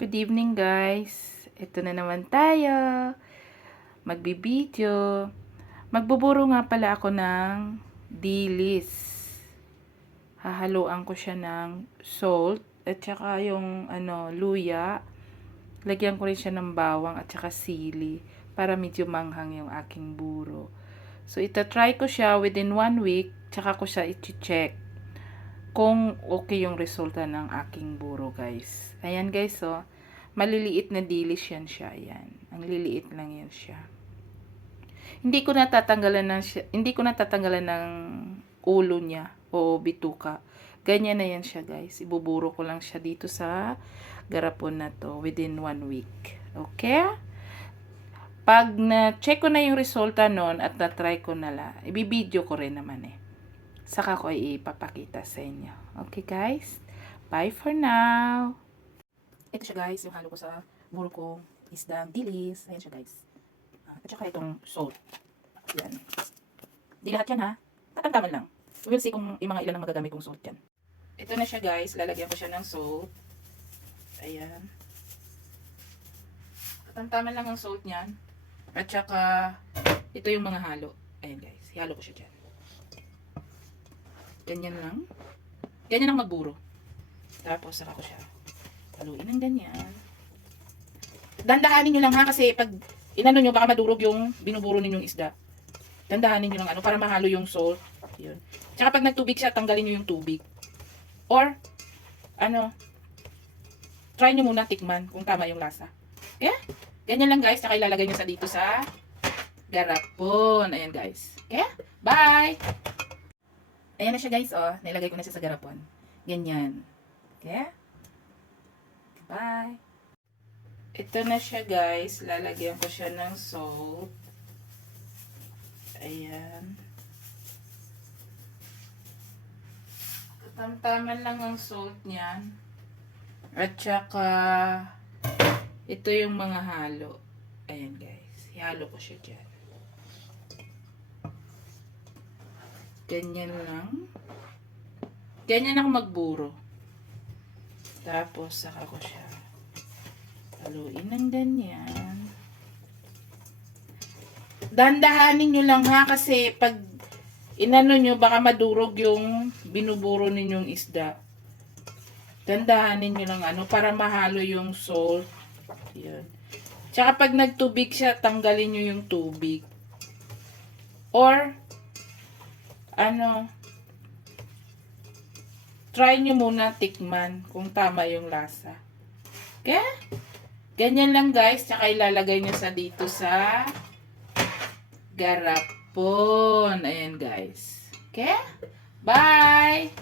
Good evening guys. Ito na naman tayo. Magbibideo. Magbuburo nga pala ako ng dilis. Hahaluan ko siya ng salt at saka yung luya. Lagyan ko rin siya ng bawang at saka sili para medyo manghang yung aking buro. So ita-try ko siya within 1 week, tsaka ko siya i-check kung okay yung resulta ng aking buro, guys. Ayan, guys, oh. Maliliit na dilis yan siya. Ayan. Ang liliit lang yan siya. Hindi ko natatanggalan ng ulo niya o bituka. Ganyan na yan siya, guys. Ibuburo ko lang siya dito sa garapon na to within 1 week. Okay? Pag na-check ko na yung resulta nun at na-try ko na la, ibibideo ko rin naman eh. Saka ko ipapakita sa inyo. Okay guys? Bye for now! Ito siya guys, yung halo ko sa buro kong isdang dilis. Ayan siya guys. At saka itong salt. Yan. Di lahat yan ha. Tatamtaman lang. We'll see kung yung mga ilan ang magagamit kong salt yan. Ito na siya guys. Lalagyan ko siya ng salt. Ayan. Tatamtaman lang ang salt niyan. At saka ito yung mga halo. Ayan guys. Ihalo ko siya dyan. Ganyan lang. Ganyan ang magburo. Tapos, saka ko siya haluin ng ganyan. Dandahanin nyo lang ha, kasi pag inano nyo, baka madurog yung binuburo ninyong isda. Dandahanin nyo lang para mahalo yung salt. Yun. Tsaka pag nagtubig siya, tanggalin nyo yung tubig. Or, try nyo muna tikman kung tama yung lasa. Okay? Ganyan lang guys. Tsaka ilalagay nyo sa dito sa garapon. Ayan guys. Okay? Bye! Ayan na siya guys, oh. Nailagay ko na siya sa garapon. Ganyan. Okay? Bye! Ito na siya guys. Lalagyan ko siya ng salt. Ayan. Tamtaman lang ang salt niyan. At saka, ito yung mga halo. Ayan guys. Ihalo ko siya dyan. Ganyan lang. Ganyan ako magburo. Tapos, saka ko siya haluin ng ganyan. Dandahanin nyo lang ha, kasi pag inano nyo, baka madurog yung binuburo ninyong isda. Dandahanin nyo lang para mahalo yung salt. Yun. Tsaka pag nagtubig siya, tanggalin nyo yung tubig. Or, try nyo muna tikman kung tama yung lasa. Okay? Ganyan lang guys. Tsaka ilalagay nyo sa dito sa garapon. Ayan guys. Okay? Bye!